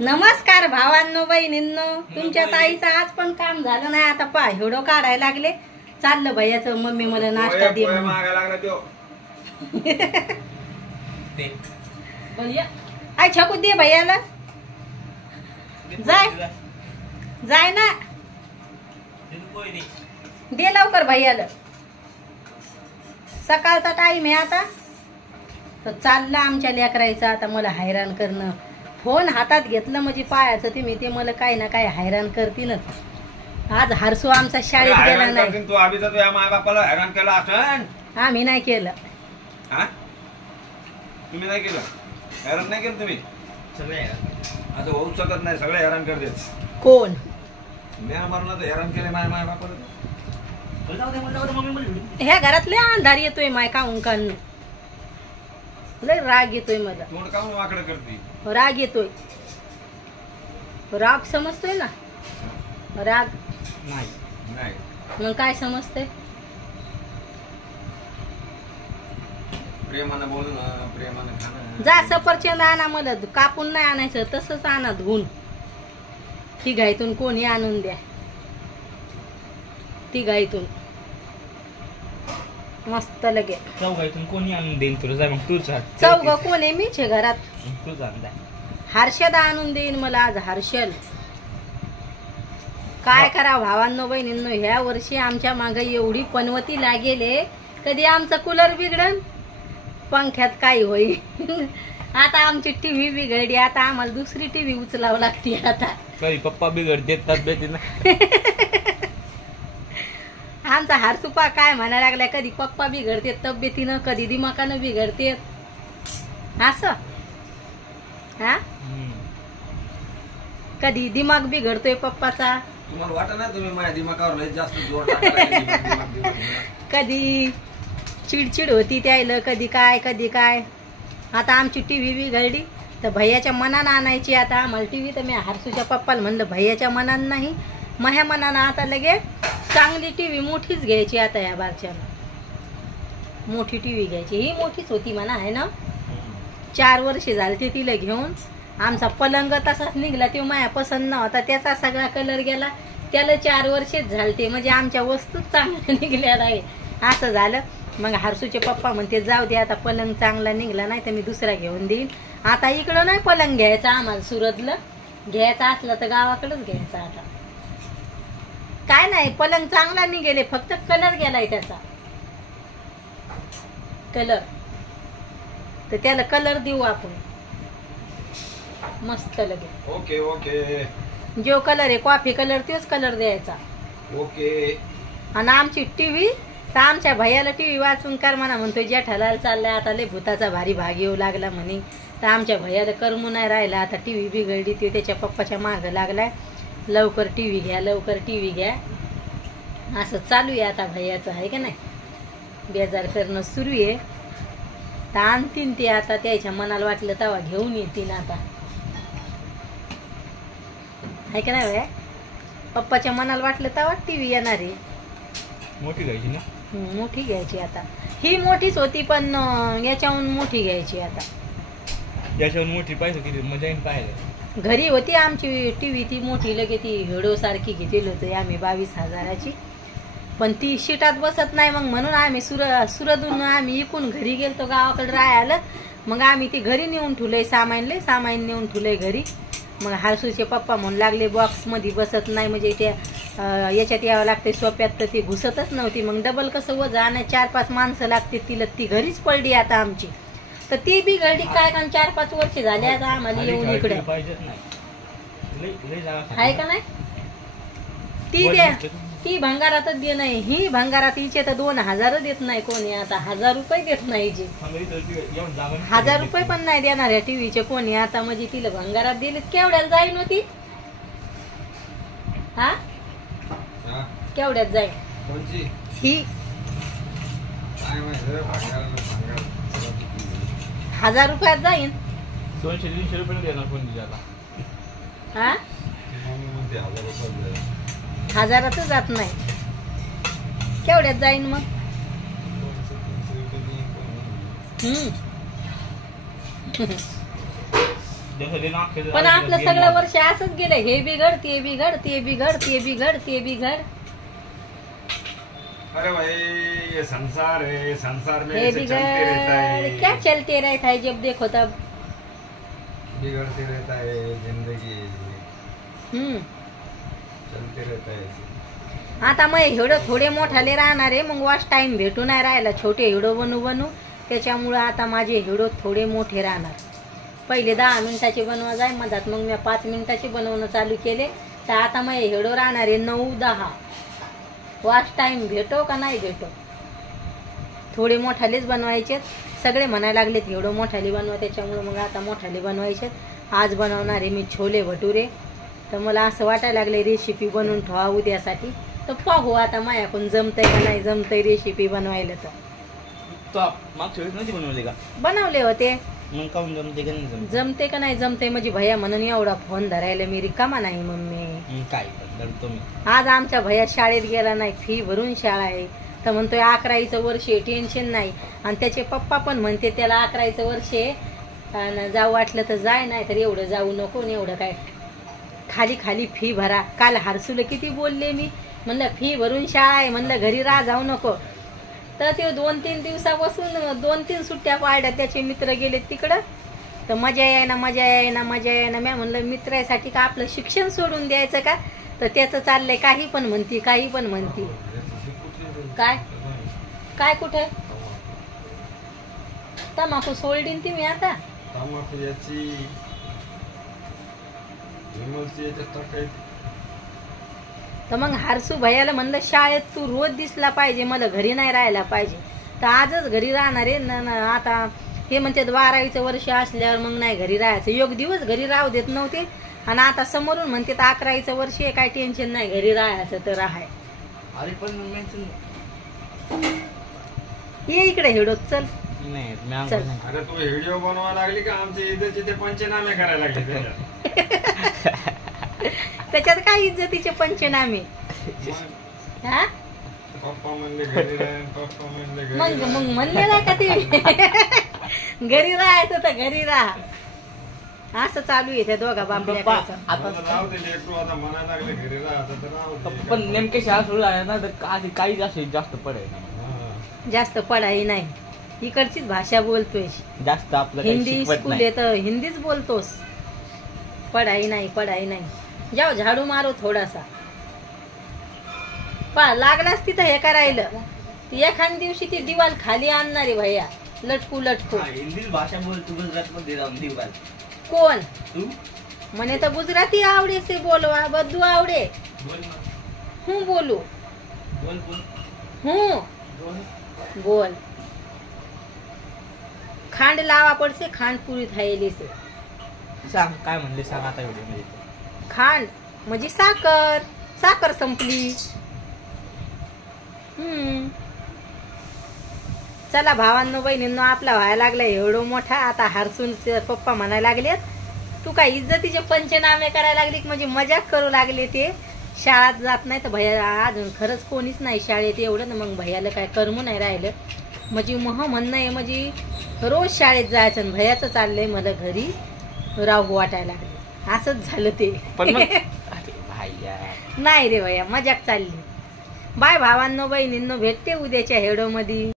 नमस्कार भावांनो बहिणींनो, तुमच्या ताईचं आज पण काम झालं नाही. आता पा हिडो काढायला लागले. चाललं भैयाचं मम्मी मला नाश्ता दे आय छकू दे भैयाला. जाय जाय ना दे लवकर भैयाला. सकाळचा टाइम आहे आता. तर चाललं आमच्या लेकरायचं आता मला हैराण करणं. फोन हातात घेतलं म्हणजे पायाचं ते मला काय ना काय हैराण करतीलच. आज हरसू आमचा शाळेत गेला नाही. तू आधी तर या माय बापाला हैराण केला असन. आम्ही नाही केलं. तुम्ही नाही केलं? हैराण नाही केलं तुम्ही? सगळे आता होऊ शकत नाही. सगळे हैराण करतेच. कोण मी आम्हाला तर हैराण केले माय माय बापाला. ह्या घरात लय अंधार येतोय माय काऊन लय राग येतोय मला. तोंड काऊन वाकडं करते? राग येतोय. राग समजतोय ना? राग नाही नाही मग काय समजतंय? प्रेमानं बोलणं, प्रेमानं खाणं. जा सफरचंद आणा. मला कापून नाही आणायचं, तसंच आणा धुवून. तिघाईतून कोणी आणून द्या. तिघाईतून मस्त लगे. चौघातून कोणी आणून देईन तुला? जा मग तूच. चौघ कोण आहे? मीच आहे घरात. तूच आण. हर्षद आणून देईन मला आज. हर्षल काय करा भावांनो बहिणींनो, ह्या वर्षी आमच्या मागे एवढी पनवती लागेले. कधी आमचा कूलर बिघडन, पंख्यात काय होईल. आता आमची टीव्ही बिघडली. आता आम्हाला दुसरी टीव्ही उचलावं लागते. आता कधी पप्पा बिघडते तब्येतीनं. आमचा हारसुपा काय म्हणायला लागलाय, कधी पप्पा बिघडते तब्येतीनं, कधी दिमाकानं बिघडते. असं हा कधी दिमाग बिघडतोय पप्पाचा. तुम्हाला वाटत ना तुम्ही माझ्या दिमागावर लय जास्त जोर टाकला. कधी चिडचिड होती त्याला, कधी काय कधी काय. आता आमची टीव्ही बिघडली तर भैयाच्या मनानं आणायची. आता आम्हाला टीव्ही तर मी हर्षूच्या पप्पाला म्हणलं भैयाच्या मनानं नाही, माझ्या मनानं आता लगे चांगली टीव्ही मोठीच घ्यायची. आता या बारच्यानं मोठी टीव्ही घ्यायची. ही मोठीच होती म्हणा आहे ना. 4 वर्ष झाले तिला घेऊन. आमचा पलंग तसाच निघला. तो माया पसंत नव्हता, त्याचा सगळा कलर गेला. त्याला 4 वर्षच झालते. म्हणजे आमच्या वस्तूच चांगल्या निघल्या आहे. असं झालं. मग हर्षूचे पप्पा म्हणते जाऊ दे आता पलंग चांगला निघला नाही तर मी दुसरा घेऊन देईन. आता इकडं नाही पलंग घ्यायचा आम्हाला. सुरतला घ्यायचा असला तर गावाकडेच घ्यायचा. आता काय नाही, पलंग चांगला निघेले, फक्त कलर गेलाय त्याचा. कलर तर त्याला कलर देऊ आपण मस्त लगे. Okay okay. जो कलर आहे कॉफी कलर तोच कलर द्यायचा. ओके. आणि आमची टीव्ही तर आमच्या भैयाला टीव्ही वाचून कर म्हणा म्हणतोय. जेठाला चाललाय आता लय भूताचा भारी भाग येऊ लागला म्हणे. तर आमच्या भैयाला करमू नाही राहिला. आता टीव्ही बिघडली. ते त्याच्या पप्पाच्या मागं लागलाय. लवकर टीव्ही घ्या, लवकर टीव्ही घ्या. असं चालू आहे आता भैयाचं आहे का नाही. बेजार करणं सुरू आहे. तर आणतीन ते आता. त्याच्या मनाला वाटलं तेव्हा घेऊन येतील आता आहे का नाही भैया. पप्पाच्या मनाला वाटलं तेव्हा टीव्ही येणार आहे. मोठी घ्यायची ना. मोठी घ्यायची आता. ही मोठीच होती पण याच्याहून मोठी घ्यायची आता. याच्यावर मोठी पाहिजे किती मजा येईल पाहायला. घरी होती आमची टीव्ही ती मोठी लगे. ती हिडो सारखी घेतली होती आम्ही 22,000ची. पण ती शीटात बसत नाही. मग म्हणून आम्ही सुरतून आम्ही इकून घरी गेलतो गावाकडे राहायला. मग आम्ही ती घरी नेऊन ठेवलंय. सामान नेऊन ठेवलंय घरी. मग हर्षूचे पप्पा म्हणू लागले बॉक्स मध्ये बसत नाही, म्हणजे त्या याच्यात यावं लागते सोप्यात. तर ती घुसतच नव्हती. मग डबल कसं वजा आणि 4-5 माणसं लागते तिला. ती घरीच पडली आता आमची. तर ती बिघडली काय कारण 4-5 वर्ष झाले आता आम्हाला येऊन इकडे आहे का नाही. ती द्या ती भंगारातच दे नाही. ही भंगारात हिचे तर 2,000 देत नाही कोणी. आता 1,000 रुपये देत नाही. जे 1,000 रुपये पण नाही देणार या टीव्हीचे कोणी आता. म्हणजे तिला भंगारात दिली केवढ्याला जाईन होती. हा केवढ्यात जाईल ही. 1,000 रुपयात जाईन. 200-300 रुपये देणार कोणी त्याला. हा 1,000च जात नाही. केवढ्यात जाईन मग. जसं ते नागखेड पण आपलं सगळं वर्ष असंच गेलं, हे बिघड ते बिघड ते बिघड ते बिघड ते बिघड, अरे भाई ये संसार है, संसार में हे ऐसे चलते रहता बिघड क्या है, चलते रहता है जब देखो तब. बिगड़ते रहता है जिंदगी, चलते रहता है ऐसे. आता मग एवढं थोडे मोठाले राहणार आहे, मग वाच टाइम भेटू नाही राहिला छोटे हिडो बनू त्याच्यामुळं आता माझे हिडो थोडे मोठे राहणार. पहिले 10 मिनिटाचे बनवा जाय मधात, मग मी 5 मिनिटाचे बनवणं चालू केले, तर आता मग हिडो राहणार आहे 9-10. वाच टाइम भेटो का नाही भेटो, थोडे मोठालेच बनवायचे. सगळे म्हणायला लागलेत एवढं मोठाले बनवा, त्याच्यामुळं मग आता मोठाले बनवायचे. आज बनवणार आहे मी छोले भटुरे, तर मला असं वाटायला लागले रेसिपी बनवून ठेवा उद्यासाठी. तर पाहू आता मायाकडून जमतंय का नाही जमतंय रेसिपी बनवायला. तर मागच्या वेळेस नव्हती बनवले का? बनवले होते. मग काऊन जमते का नाही जमते? जमते का नाही जमते म्हणजे भैया म्हणून एवढा फोन धरायला मी रिकामा नाही मम्मी. काय लढतो मी. आज आमच्या भैया शाळेत गेला नाही, फी भरून शाळा आहे, तर म्हणतोय 11वीचं वर्ष आहे, टेन्शन नाही. आणि त्याचे पप्पा पण म्हणते त्याला 11वीचं वर्ष आहे, आणि जाऊ वाटलं तर जाय, नाही तर एवढं जाऊ नको, एवढं काय खाली खाली फी भरा. काल हरसूला किती बोलले मी, म्हणलं फी भरून शाळा आहे, म्हणलं घरी राहा जाऊ नको. तर ते 2-3 दिवसापासून 2-3 सुट्ट्या पाडल्या, त्याचे मित्र गेले तिकडं, तर मजा येईना मजा येईना मजा येईना. मी म्हणलं मित्रासाठी का आपलं शिक्षण सोडून द्यायचं का, तर त्याचं चाललंय काही पण म्हणती काही पण म्हणती. काय काय कुठे तमाखू सोडलीन ती मी आता. तमाखू याची तर मग हरसू भैयाला म्हणलं शाळेत तू रोज दिसला पाहिजे, मला घरी नाही राहायला पाहिजे. तर आजच घरी राहणार आहे. आता हे म्हणते 12वीचं वर्ष असल्यावर मग नाही घरी राहायचं. 1 दिवस घरी राहू देत नव्हते, आणि आता समोरून म्हणते 11वीचं वर्ष आहे, काय टेन्शन नाही घरी राहायचं तर राहाय. अरे पण ये इकडे हिडोत चल. नाही चल. अरे तू व्हिडिओ बनवा लागली का आमचे इज्जतीचे पंचनामे करायला लागले त्याच्यात. त्याच्यात काय इज्जतीचे पंचनामे. हा पप्पा म्हणले घरी राह, पप्पा म्हणले घरी मग राह. मग म्हणले ना का ते घरी राहायचं तर घरी राहा, असं चालू आहे त्या दोघा बापल्याचं. आता राहू दे लेकरू, आता म्हणायला लागले घरी राहत तर राहू दे. पण नेमके शाळा सुरू आहे ना, तर काही जास्त पडेल. हा. जास्त पढाई नाही, इकडचीच भाषा बोलतोय. जास्त आपलं काही हिंदी शिकवत स्कूल नाही. आहे तर हिंदीच बोलतोस, पढाई नाही पढाई नाही. जाओ झाडू मारो थोडासा. पा लागलाच तिथं हे करायला, ती एखाद दिवशी ती दिवाल खाली आणणारी भैया लटकू लटकू. हिंदीच भाषा बोल तू, गुजरात मध्ये जाऊन दिवाल. कोण तू म्हणे तर गुजराती आवडे से बोलवा, बद्दू आवडे. बोल ना. હું બોલું बोल बोल હું बोल. બોલ. ખાંડ લાવવા પડશે, ખાંડ પૂરી થયેલી છે. सांग काय म्हणले सांग आता व्हिडिओ मध्ये. खांड म्हणजे साखर, साखर संपली. चला भावांनो बहिणींनो, आपला व्हायला लागला एवढं मोठा. आता हरसून पप्पा म्हणायला लागलेत तू काय इज्जतीचे पंचनामे करायला लागली, म्हणजे मजाक करू लागले. ते शाळेत जात नाही तर भैया अजून खरंच कोणीच नाही शाळेत एवढं ना, मग भैयाला काय करमू नाही राहिलं. म्हणजे म्हणणं आहे म्हणजे रोज शाळेत जायचं, आणि भैयाचं चाललंय मला घरी राहू वाटायला लागले. असंच झालं ते. पण मग अरे भाई नाही रे भैया, मजाक चालली. बाय भावांनो बहिणींनो, भेटते उद्याच्या हेडो मध्ये.